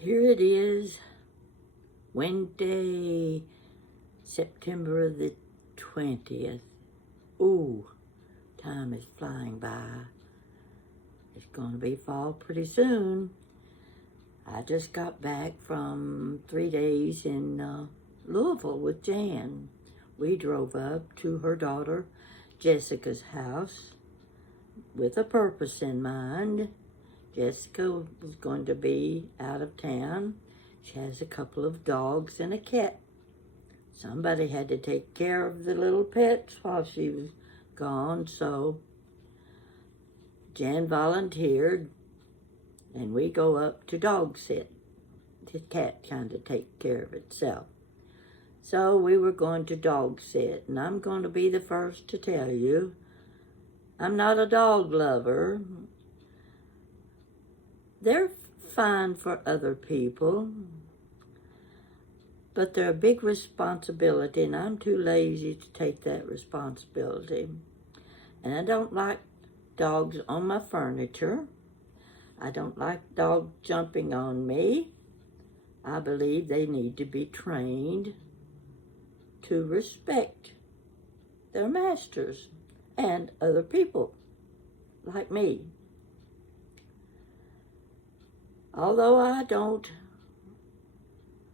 Here it is, Wednesday, September the 20th. Ooh, time is flying by. It's going to be fall pretty soon. I just got back from 3 days in Louisville with Jan. We drove up to her daughter Jessica's house with a purpose in mind. Jessica was going to be out of town. She has a couple of dogs and a cat. Somebody had to take care of the little pets while she was gone, so Jan volunteered, and we go up to dog sit. The cat kind of takes care of itself. So we were going to dog sit, and I'm going to be the first to tell you, I'm not a dog lover. They're fine for other people, but they're a big responsibility, and I'm too lazy to take that responsibility. And I don't like dogs on my furniture. I don't like dogs jumping on me. I believe they need to be trained to respect their masters and other people like me. Although I don't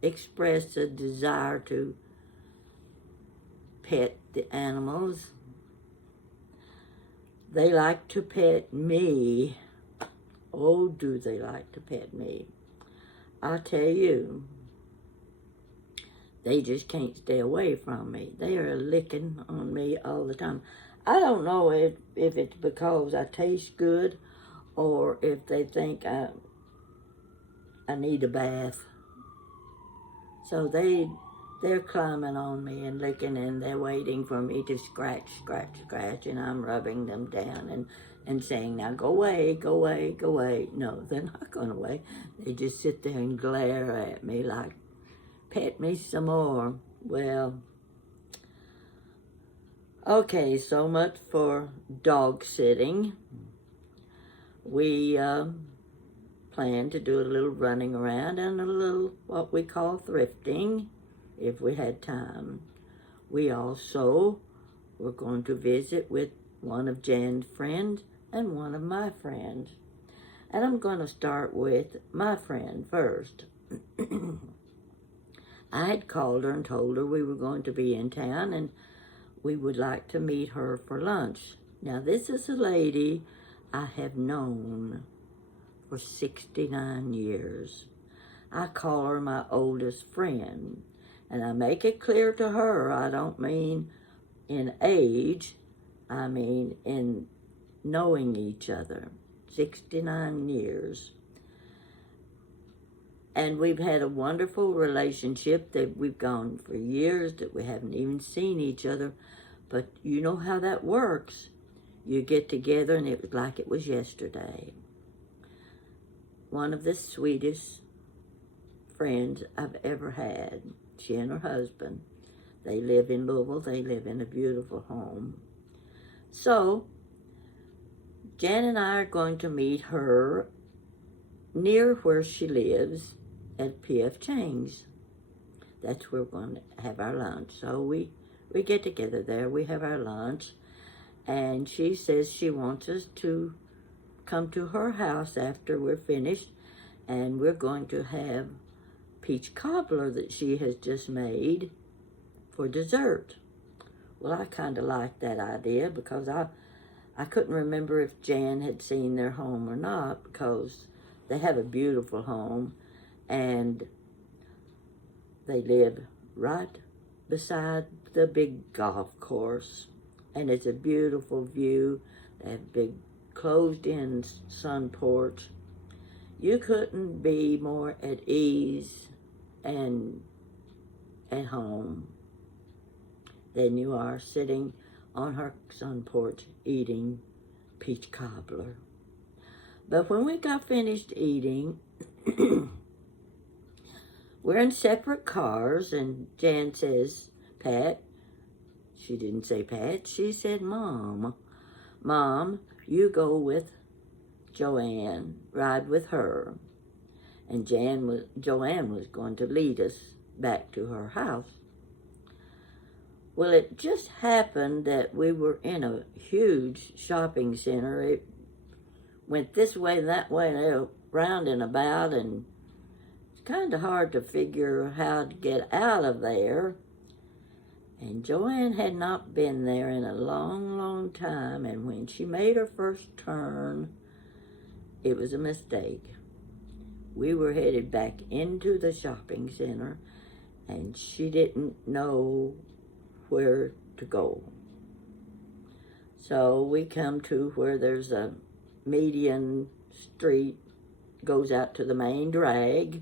express a desire to pet the animals, they like to pet me. Oh, do they like to pet me. I tell you, they just can't stay away from me. They are licking on me all the time. I don't know if it's because I taste good or if they think I need a bath. So they're climbing on me and licking, and they're waiting for me to scratch, and I'm rubbing them down and saying, now go away, go away, go away. No, they're not going away. They just sit there and glare at me like, pet me some more. Well, okay, so much for dog sitting. We plan to do a little running around and a little what we call thrifting if we had time. We also were going to visit with one of Jan's friends and one of my friends. And I'm going to start with my friend first. I had called her and told her we were going to be in town and we would like to meet her for lunch. Now, this is a lady I have known for 69 years. I call her my oldest friend, and I make it clear to her I don't mean in age, I mean in knowing each other. 69 years. And we've had a wonderful relationship that we've gone for years that we haven't even seen each other. But you know how that works. You get together and it was like it was yesterday. One of the sweetest friends I've ever had. She and her husband. They live in Louisville. They live in a beautiful home. So, Jan and I are going to meet her near where she lives at P.F. Chang's. That's where we're going to have our lunch. So we get together there. We have our lunch. And she says she wants us to come to her house after we're finished. And we're going to have peach cobbler that she has just made for dessert. Well, I kind of like that idea because I couldn't remember if Jan had seen their home or not, because they have a beautiful home and they live right beside the big golf course, and it's a beautiful view. They have a big closed-in sun porch. You couldn't be more at ease and at home than you are sitting on her sun porch eating peach cobbler. But when we got finished eating, we're in separate cars, and Jan says, Pat, she didn't say Pat, she said Mom, you go with Joanne, ride with her. and Joanne was going to lead us back to her house. Well, it just happened that we were in a huge shopping center. It went this way and that way and around and about, and it's kind of hard to figure how to get out of there. And Joanne had not been there in a long, long time, and when she made her first turn, it was a mistake. We were headed back into the shopping center, and she didn't know where to go. So we come to where there's a median street, goes out to the main drag,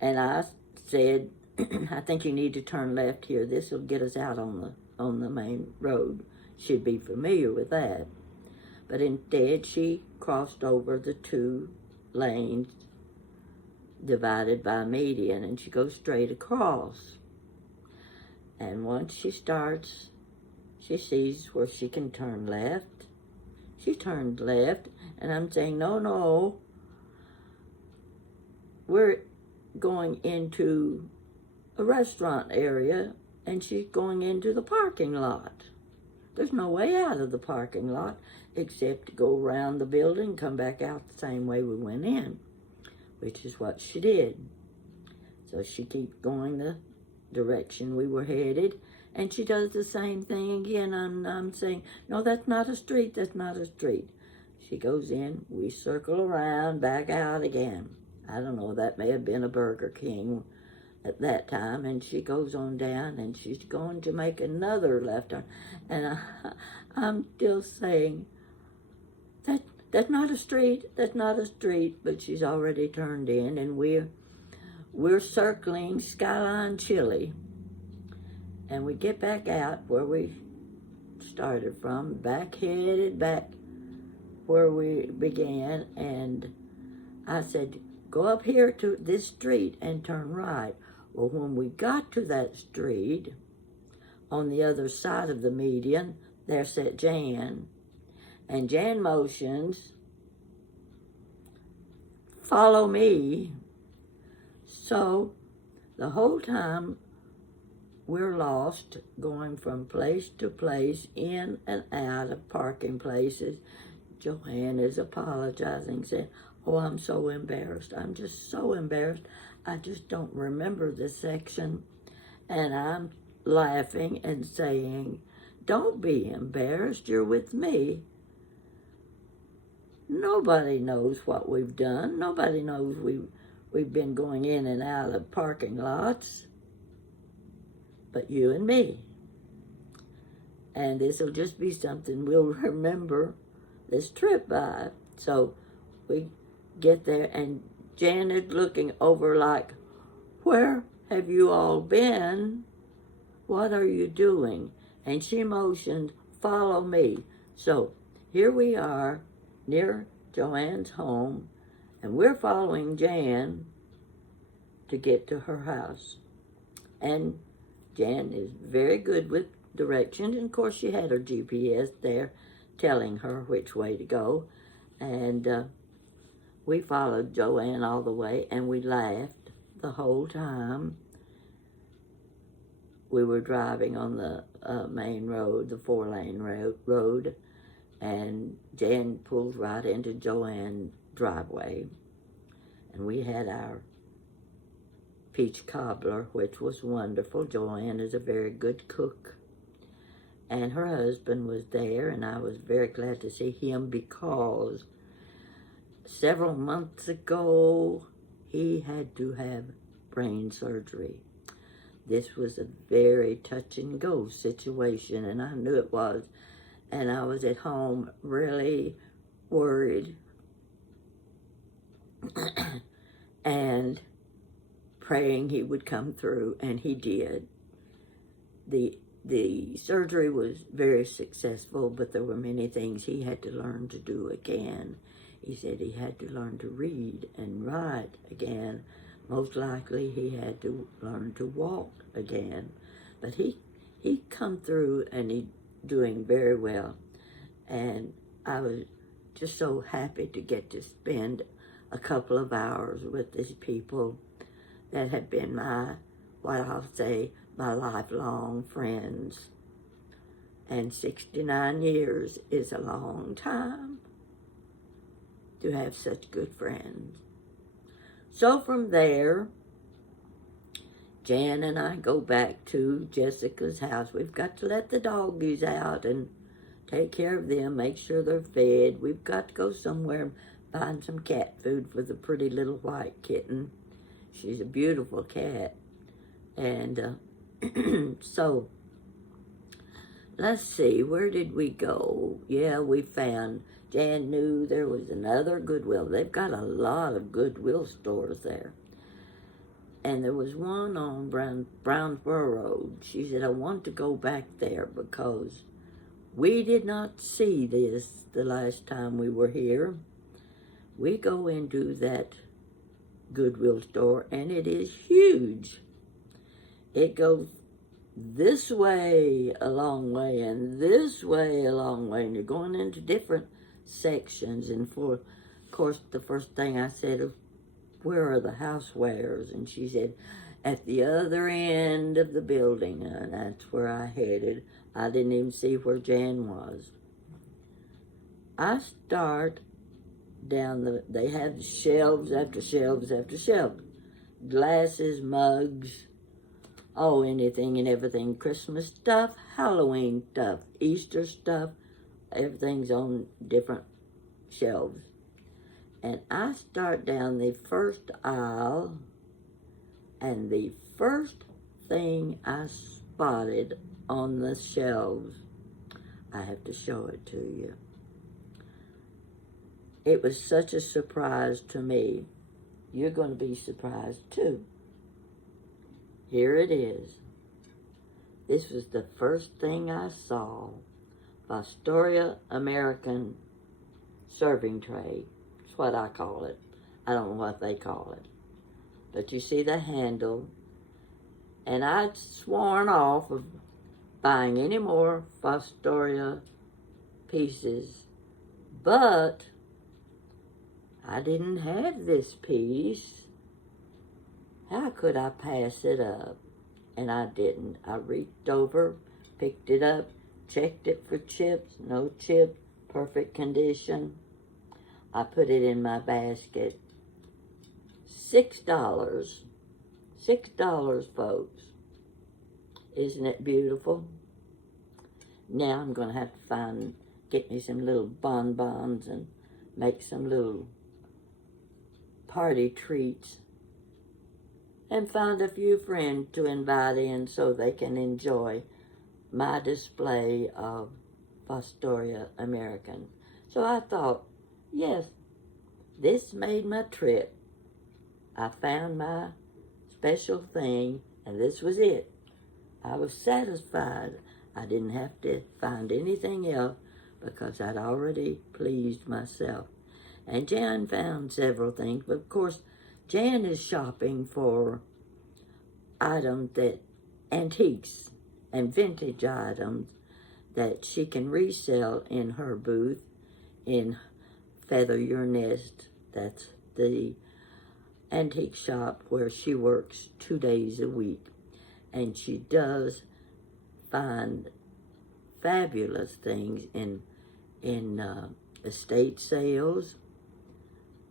and I said, I think you need to turn left here. This will get us out on the main road. She'd be familiar with that. But instead, she crossed over the 2 lanes divided by a median, and she goes straight across. And once she starts, she sees where she can turn left. She turned left, and I'm saying, no, we're going into a restaurant area, and she's going into the parking lot. There's no way out of the parking lot except to go around the building, come back out the same way we went in, which is what she did. So she keeps going the direction we were headed, and she does the same thing again. I'm saying, no, that's not a street, that's not a street. She goes in, we circle around, back out again. I don't know, that may have been a Burger King at that time, and she goes on down, and she's going to make another left turn, and I'm still saying, that's not a street, that's not a street, but she's already turned in, and we're circling Skyline Chili, and we get back out where we started from, headed back where we began, and I said, go up here to this street and turn right. Well, when we got to that street, on the other side of the median, there sat Jan, and Jan motions, follow me. So the whole time we're lost, going from place to place, in and out of parking places. Joanne is apologizing, saying, oh, I'm so embarrassed. I'm just so embarrassed. I just don't remember this section. And I'm laughing and saying, don't be embarrassed. You're with me. Nobody knows what we've done. Nobody knows we've been going in and out of parking lots but you and me. And this will just be something we'll remember this trip by. So we get there, and Janet's looking over like, where have you all been? What are you doing? And she motioned, follow me. So here we are near Joanne's home, and we're following Jan to get to her house. And Jan is very good with directions, and of course she had her GPS there telling her which way to go. And we followed Joanne all the way, and we laughed the whole time. We were driving on the main road, the 4-lane road, and Jan pulled right into Joanne's driveway. And we had our peach cobbler, which was wonderful. Joanne is a very good cook. And her husband was there, and I was very glad to see him because several months ago, he had to have brain surgery. This was a very touch-and-go situation, and I knew it was. And I was at home really worried and praying he would come through, and he did. The surgery was very successful, but there were many things he had to learn to do again. He said he had to learn to read and write again. Most likely he had to learn to walk again. But he come through, and he doing very well. And I was just so happy to get to spend a couple of hours with these people that have been what I'll say, my lifelong friends. And 69 years is a long time to have such good friends. So from there, Jan and I go back to Jessica's house. We've got to let the doggies out and take care of them, make sure they're fed. We've got to go somewhere and find some cat food for the pretty little white kitten. She's a beautiful cat. And so, let's see, where did we go? Yeah, we found, Jan knew there was another Goodwill. They've got a lot of Goodwill stores there. And there was one on Brownsboro Road. She said, I want to go back there because we did not see this the last time we were here. We go into that Goodwill store and it is huge. It goes this way a long way and this way a long way, and you're going into different sections. And of course, the first thing I said, where are the housewares? And she said, at the other end of the building, and that's where I headed. I didn't even see where Jan was. I start down they have shelves after shelves after shelves. Glasses, mugs, anything and everything. Christmas stuff, Halloween stuff, Easter stuff. Everything's on different shelves. And I start down the first aisle, and the first thing I spotted on the shelves, I have to show it to you. It was such a surprise to me. You're going to be surprised too. Here it is. This was the first thing I saw. Fostoria American serving tray. That's what I call it. I don't know what they call it. But you see the handle. And I'd sworn off of buying any more Fostoria pieces. But I didn't have this piece. How could I pass it up? And I didn't. I reached over, picked it up, checked it for chips. No chip, perfect condition. I put it in my basket. $6. $6, folks. Isn't it beautiful? Now I'm going to have to get me some little bonbons and make some little party treats. And find a few friends to invite in so they can enjoy my display of Fostoria American. So I thought, yes, this made my trip. I found my special thing, and this was it. I was satisfied. I didn't have to find anything else because I'd already pleased myself. And Jan found several things, but of course, Jan is shopping for items antiques and vintage items that she can resell in her booth in Feather Your Nest. That's the antique shop where she works 2 days a week. And she does find fabulous things in estate sales,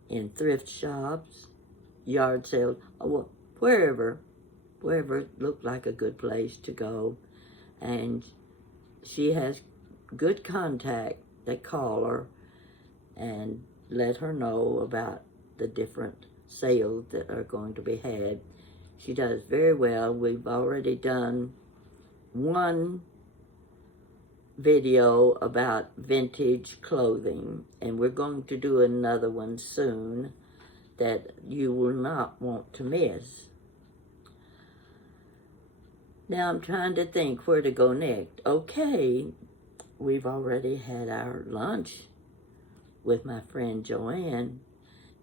in thrift shops, yard sales, wherever it looked like a good place to go. And she has good contact that call her and let her know about the different sales that are going to be had. She does very well. We've already done one video about vintage clothing, and we're going to do another one soon that you will not want to miss. Now I'm trying to think where to go next. Okay, we've already had our lunch with my friend Joanne.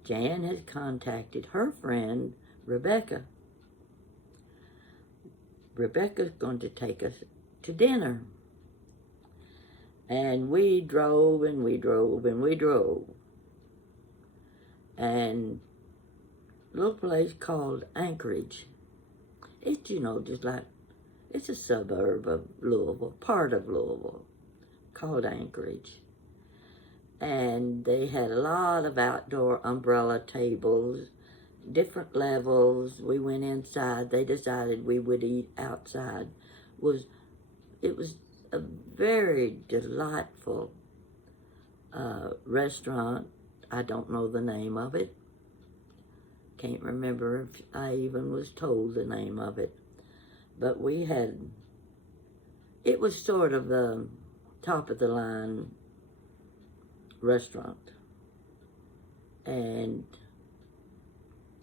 Jan has contacted her friend Rebecca. Rebecca's going to take us to dinner. And we drove and we drove and we drove. and a little place called Anchorage. It's, just like, it's a suburb of Louisville, part of Louisville, called Anchorage. And they had a lot of outdoor umbrella tables, different levels. We went inside. They decided we would eat outside. It was a very delightful restaurant. I don't know the name of it. Can't remember if I even was told the name of it. But it was sort of the top of the line restaurant. And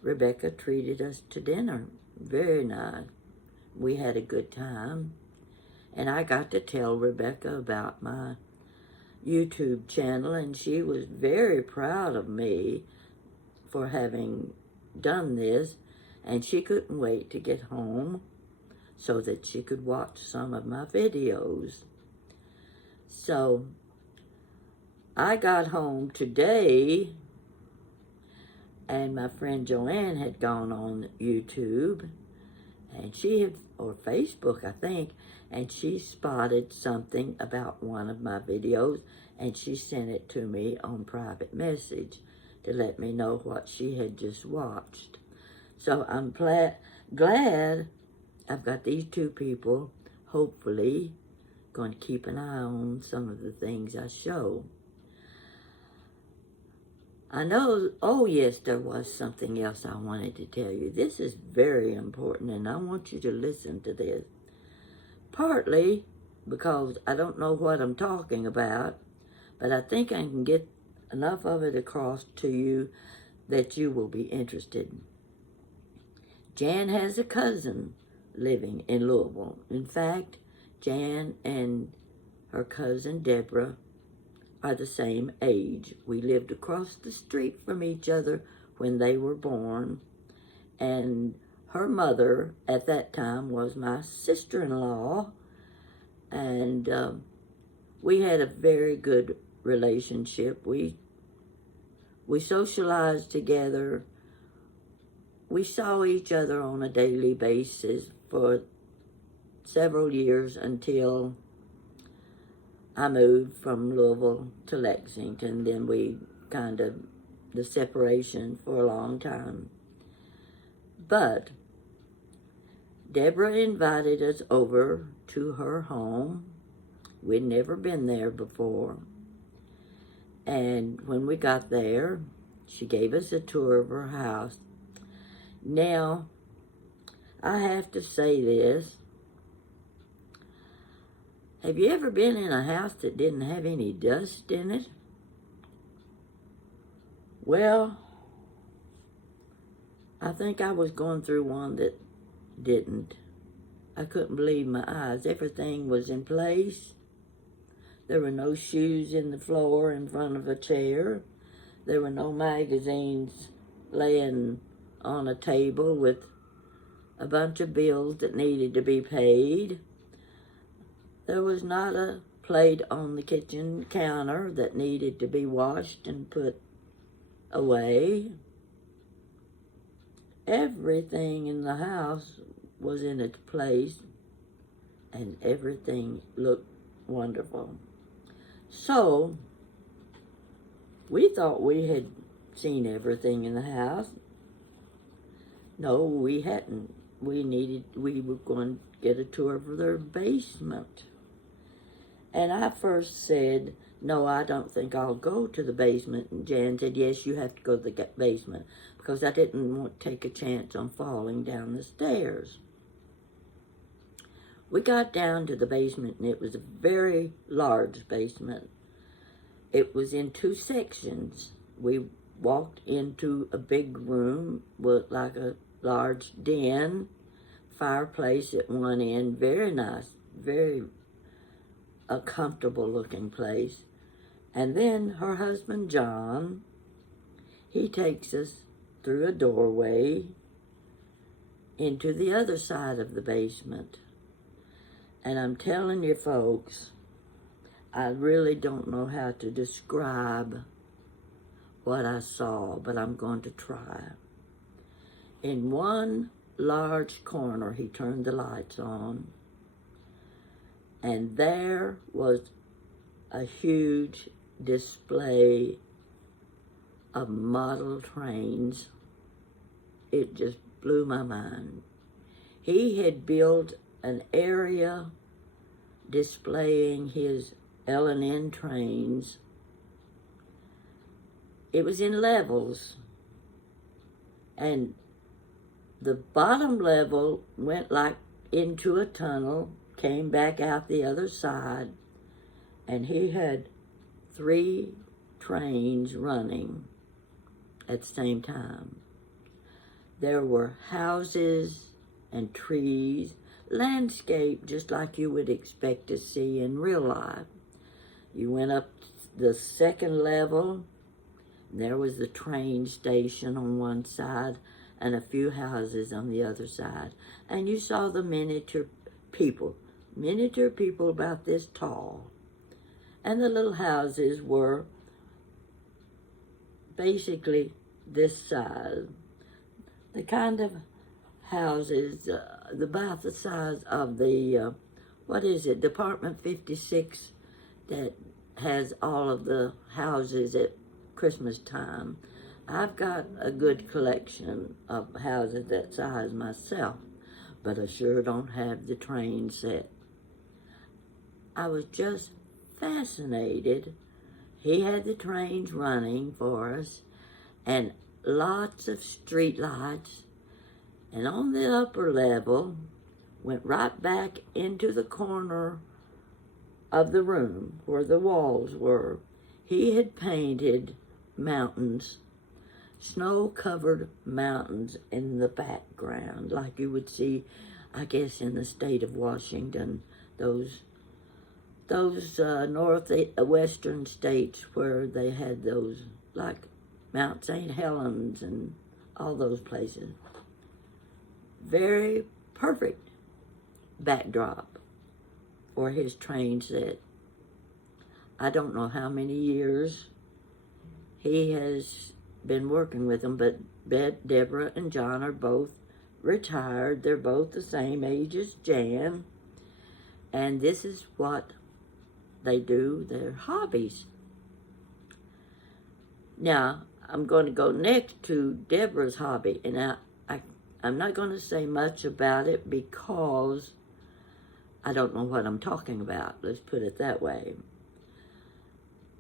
Rebecca treated us to dinner. Very nice. We had a good time. And I got to tell Rebecca about my YouTube channel, and she was very proud of me for having done this, and she couldn't wait to get home so that she could watch some of my videos. So I got home today, and my friend Joanne had gone on YouTube, and or Facebook, I think, and she spotted something about one of my videos, and she sent it to me on private message to let me know what she had just watched. So I'm glad I've got these two people, hopefully, going to keep an eye on some of the things I show. I know, oh yes, there was something else I wanted to tell you. This is very important, and I want you to listen to this. Partly because I don't know what I'm talking about, but I think I can get enough of it across to you that you will be interested. Jan has a cousin living in Louisville. In fact, Jan and her cousin Deborah are the same age. We lived across the street from each other when they were born, and her mother at that time was my sister-in-law, and we had a very good relationship. We socialized together. We saw each other on a daily basis for several years until I moved from Louisville to Lexington. Then the separation for a long time. But Deborah invited us over to her home. We'd never been there before. And when we got there, she gave us a tour of her house. Now, I have to say this. Have you ever been in a house that didn't have any dust in it? Well, I think I was going through one that didn't. I couldn't believe my eyes. Everything was in place. There were no shoes in the floor in front of a chair. There were no magazines laying on a table with a bunch of bills that needed to be paid. There was not a plate on the kitchen counter that needed to be washed and put away. Everything in the house was in its place, and everything looked wonderful. So, we thought we had seen everything in the house. No, we hadn't. We were going to get a tour of their basement. And I first said, no, I don't think I'll go to the basement. And Jan said, yes, you have to go to the basement, because I didn't want to take a chance on falling down the stairs. We got down to the basement, and it was a very large basement. It was in two sections. We walked into a big room with like a large den, fireplace at one end, very nice, very a comfortable looking place. And then her husband John, he takes us through a doorway into the other side of the basement. And I'm telling you folks, I really don't know how to describe what I saw, but I'm going to try. In one large corner, he turned the lights on, and there was a huge display of model trains. It just blew my mind. He had built an area displaying his L&N trains. It was in levels, and the bottom level went like into a tunnel, came back out the other side, and he had 3 trains running at the same time. There were houses and trees, landscape just like you would expect to see in real life. You went up the second level, there was the train station on one side and a few houses on the other side. And you saw the miniature people about this tall. And the little houses were basically this size. The kind of houses, about the size of the, Department 56, that has all of the houses at Christmas time. I've got a good collection of houses that size myself, but I sure don't have the train set. I was just fascinated. He had the trains running for us, and lots of street lights, and on the upper level, went right back into the corner of the room where the walls were. He had painted mountains, snow-covered mountains in the background, like you would see, I guess, in the state of Washington, those western states where they had those, like Mount St. Helens and all those places. Very perfect backdrop for his train set. I don't know how many years he has been working with them, but Deborah and John are both retired. They're both the same age as Jan, and this is what they do, their hobbies. Now, I'm going to go next to Deborah's hobby, and I'm not going to say much about it because I don't know what I'm talking about. Let's put it that way.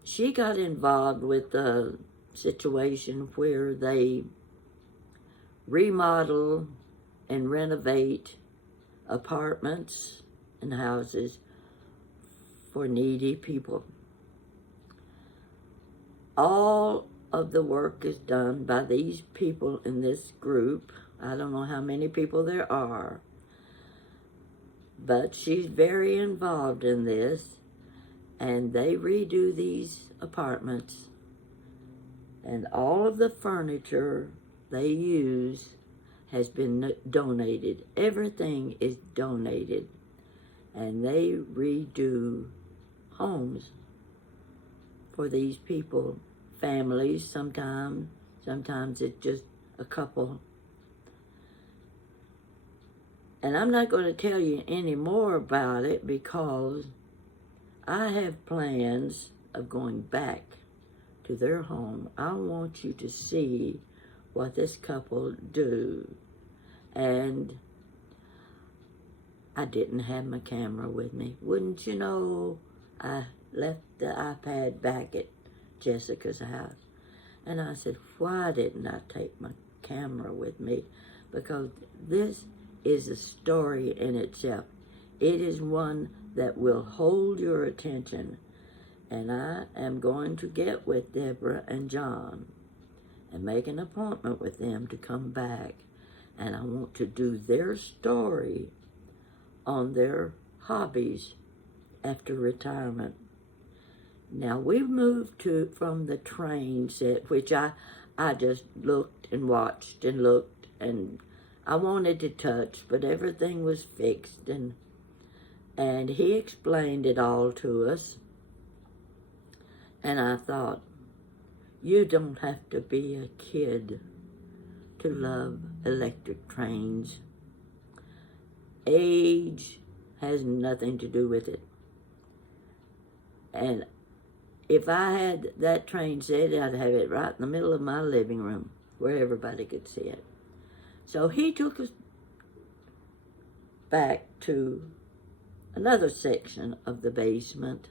She got involved with the situation where they remodel and renovate apartments and houses for needy people. All of the work is done by these people in this group. I don't know how many people there are, but she's very involved in this, and they redo these apartments, and all of the furniture they use has been donated. Everything is donated, and they redo homes for these people, families sometimes it's just a couple. And I'm not going to tell you any more about it because I have plans of going back to their home. I want you to see what this couple do. And I didn't have my camera with me. Wouldn't you know, I left the iPad back at Jessica's house. And I said, why didn't I take my camera with me? Because this is a story in itself. It is one that will hold your attention. And I am going to get with Deborah and John and make an appointment with them to come back. And I want to do their story on their hobbies after retirement. Now, we've moved from the train set, which I just looked and watched and looked, and I wanted to touch, but everything was fixed, and he explained it all to us. And I thought, You don't have to be a kid to love electric trains. Age has nothing to do with it. And if I had that train set, I'd have it right in the middle of my living room where everybody could see it. So he took us back to another section of the basement.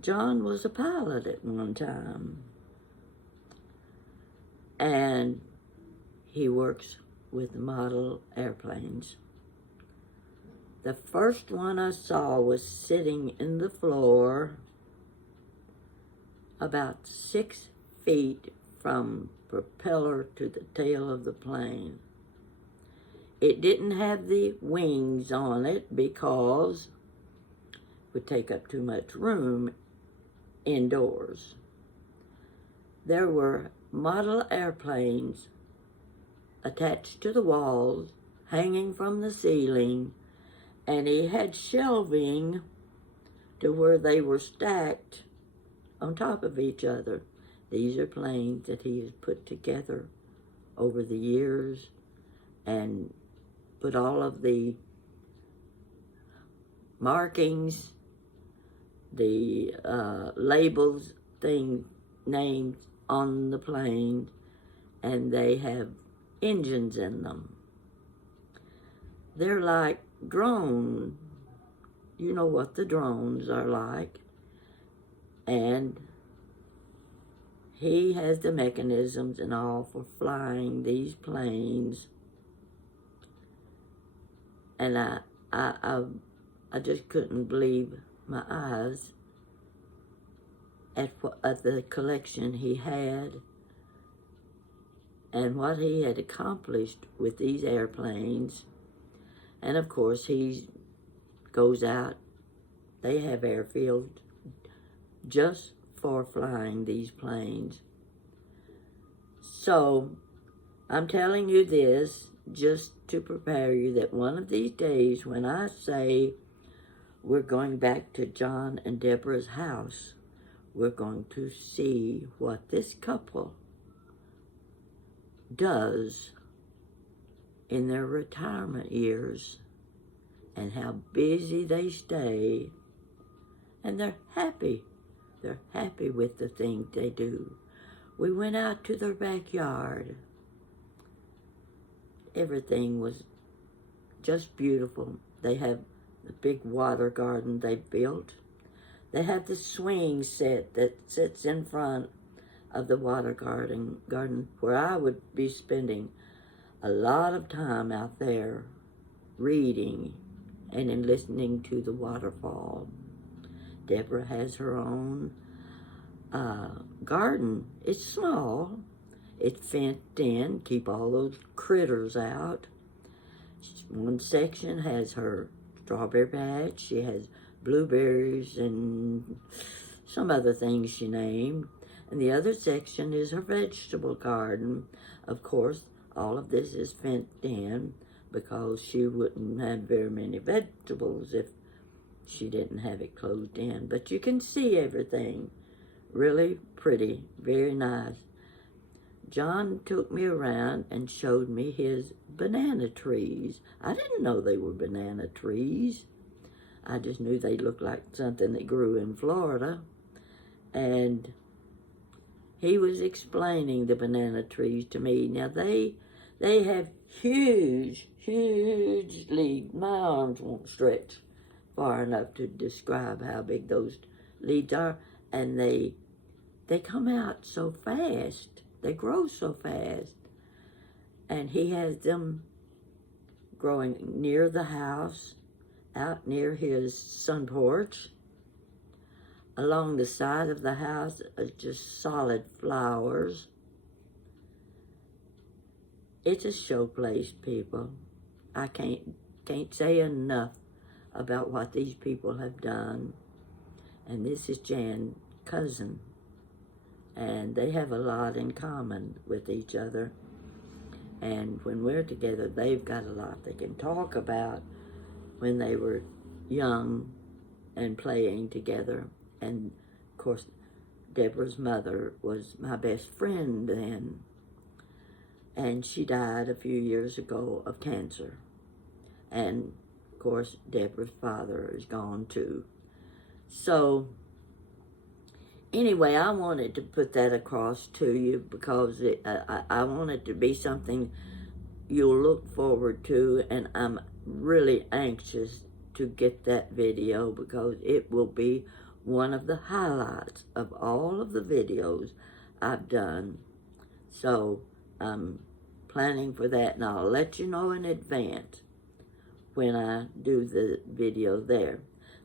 John was a pilot at one time, and he works with model airplanes. The first one I saw was sitting in the floor about 6 feet from propeller to the tail of the plane. It didn't have the wings on it because it would take up too much room indoors. There were model airplanes attached to the walls, hanging from the ceiling, and he had shelving to where they were stacked on top of each other. These are planes that he has put together over the years and put all of the markings, the labels, names on the plane, and they have engines in them. They're like drones. You know what the drones are like. And he has the mechanisms and all for flying these planes. And I just couldn't believe my eyes at the collection he had and what he had accomplished with these airplanes. And of course, he goes out. They have airfields just for flying these planes. So I'm telling you this just to prepare you that one of these days when I say we're going back to John and Deborah's house, we're going to see what this couple does in their retirement years and how busy they stay, and they're happy. They're happy with the things they do. We went out to their backyard. Everything was just beautiful. They have the big water garden they built. They have the swing set that sits in front of the water garden where I would be spending a lot of time out there reading and in listening to the waterfall. Deborah has her own garden. It's small. It's fenced in, keep all those critters out. One section has her strawberry patch. She has blueberries and some other things she named. And the other section is her vegetable garden. Of course, all of this is fenced in because she wouldn't have very many vegetables if she didn't have it closed in. But you can see everything. Really pretty, very nice. John took me around and showed me his banana trees. I didn't know they were banana trees. I just knew they looked like something that grew in Florida. And he was explaining the banana trees to me. Now they have huge leaves. My arms won't stretch far enough to describe how big those leaves are. And they come out so fast. They grow so fast. And he has them growing near the house, out near his sun porch. Along the side of the house are just solid flowers. It's a showplace, people. I can't say enough about what these people have done. And this is Jan's cousin. And they have a lot in common with each other. And when we're together, they've got a lot they can talk about when they were young and playing together. And of course, Deborah's mother was my best friend then, and she died a few years ago of cancer. And, of course, Deborah's father is gone too. So, anyway, I wanted to put that across to you because I want it to be something you'll look forward to, and I'm really anxious to get that video because it will be one of the highlights of all of the videos I've done. So I'm planning for that, and I'll let you know in advance when I do the video there.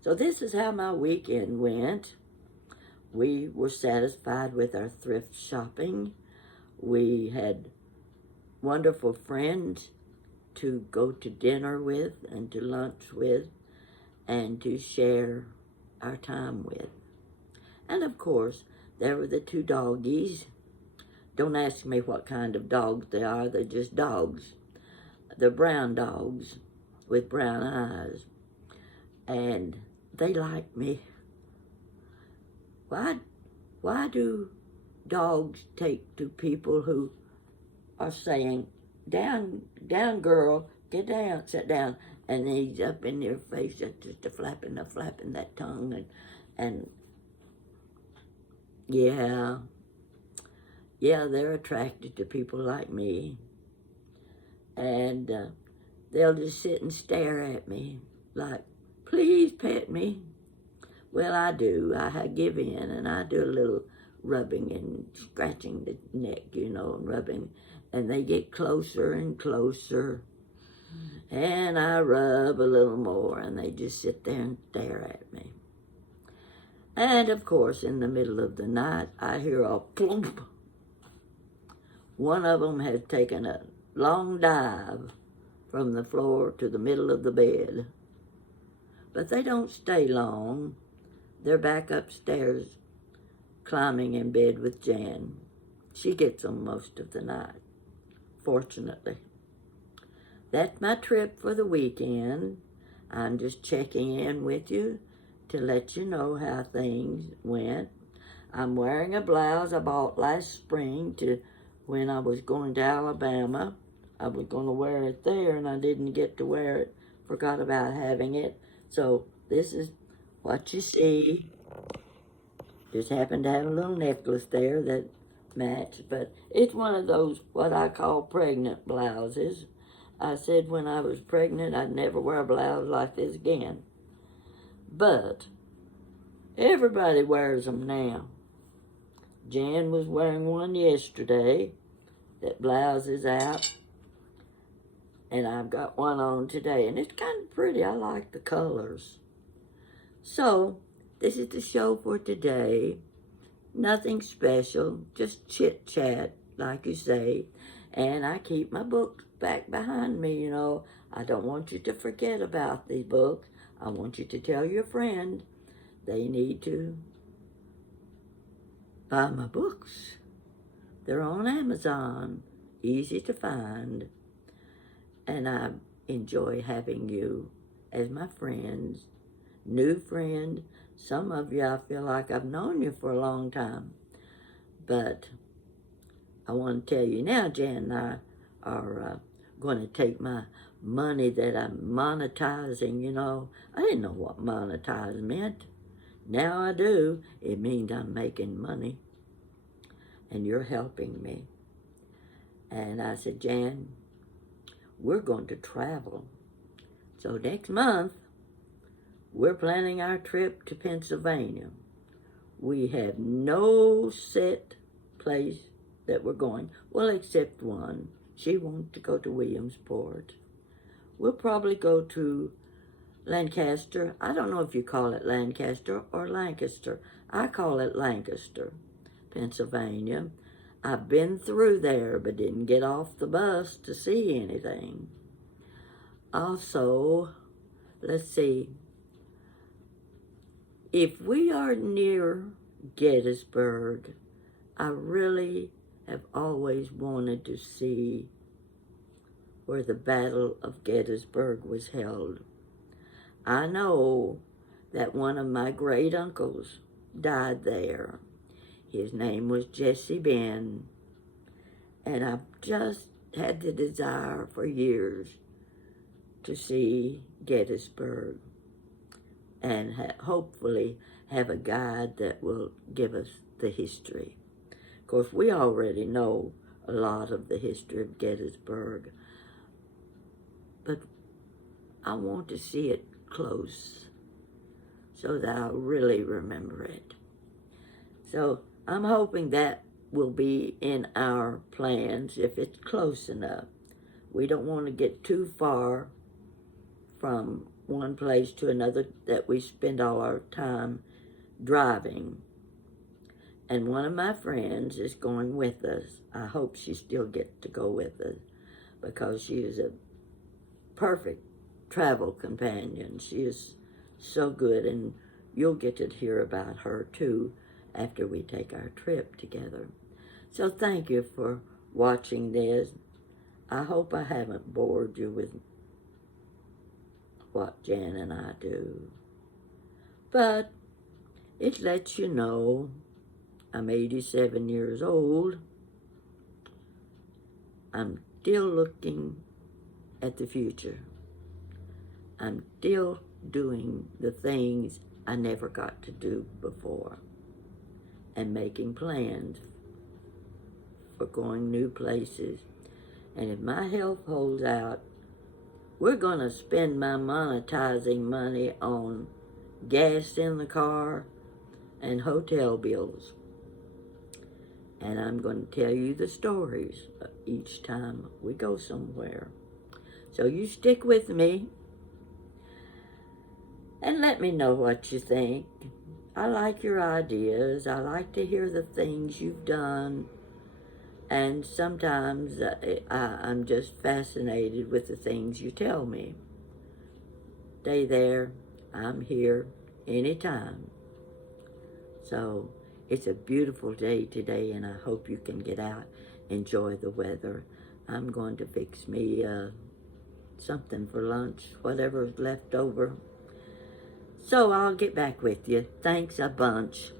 So this is how my weekend went. We were satisfied with our thrift shopping. We had wonderful friends to go to dinner with and to lunch with and to share our time with. And of course, there were the two doggies. Don't ask me what kind of dogs they are. They're just dogs. They're brown dogs with brown eyes. And they like me. Why do dogs take to people who are saying, down, girl, get down, sit down, and he's up in their face, just flapping that tongue, and yeah, they're attracted to people like me, and they'll just sit and stare at me, like, please pet me. Well, I do. I give in, and I do a little rubbing and scratching the neck, and rubbing. And they get closer and closer. And I rub a little more, and they just sit there and stare at me. And, of course, in the middle of the night, I hear a plump. One of them has taken a long dive from the floor to the middle of the bed. But they don't stay long. They're back upstairs, climbing in bed with Jan. She gets them most of the night, fortunately. That's my trip for the weekend. I'm just checking in with you to let you know how things went. I'm wearing a blouse I bought last spring when I was going to Alabama. I was going to wear it there, and I didn't get to wear it. Forgot about having it. So this is what you see. Just happened to have a little necklace there that matched, but it's one of those what I call pregnant blouses. I said when I was pregnant I'd never wear a blouse like this again. But everybody wears them now. Jan was wearing one yesterday. That blouse is out. And I've got one on today, and it's kind of pretty. I like the colors. So, this is the show for today. Nothing special, just chit-chat, like you say. And I keep my books back behind me, I don't want you to forget about these books. I want you to tell your friend they need to buy my books. They're on Amazon, easy to find. And I enjoy having you as my friends. New friend. Some of you I feel like I've known you for a long time. But I want to tell you now, Jan and I are going to take my money that I'm monetizing, I didn't know what monetize meant. Now I do. It means I'm making money. And you're helping me. And I said, Jan, we're going to travel. So next month, we're planning our trip to Pennsylvania. We have no set place that we're going. Well, except one. She wants to go to Williamsport. We'll probably go to Lancaster. I don't know if you call it Lancaster or Lancaster. I call it Lancaster, Pennsylvania. I've been through there, but didn't get off the bus to see anything. Also, let's see. If we are near Gettysburg, I really have always wanted to see where the Battle of Gettysburg was held. I know that one of my great uncles died there. His name was Jesse Ben, and I've just had the desire for years to see Gettysburg and hopefully have a guide that will give us the history. Of course, we already know a lot of the history of Gettysburg, but I want to see it close so that I'll really remember it. So I'm hoping that will be in our plans if it's close enough. We don't want to get too far from one place to another that we spend all our time driving. And one of my friends is going with us. I hope she still gets to go with us because she is a perfect travel companion. She is so good, and you'll get to hear about her too after we take our trip together. So thank you for watching this. I hope I haven't bored you with what Jan and I do. But it lets you know I'm 87 years old. I'm still looking at the future. I'm still doing the things I never got to do before and making plans for going new places. And if my health holds out, we're going to spend my monetizing money on gas in the car and hotel bills. And I'm going to tell you the stories each time we go somewhere. So you stick with me and let me know what you think. I like your ideas. I like to hear the things you've done. And sometimes I'm just fascinated with the things you tell me. Stay there. I'm here anytime. So it's a beautiful day today, and I hope you can get out, enjoy the weather. I'm going to fix me something for lunch, whatever's left over. So I'll get back with you. Thanks a bunch.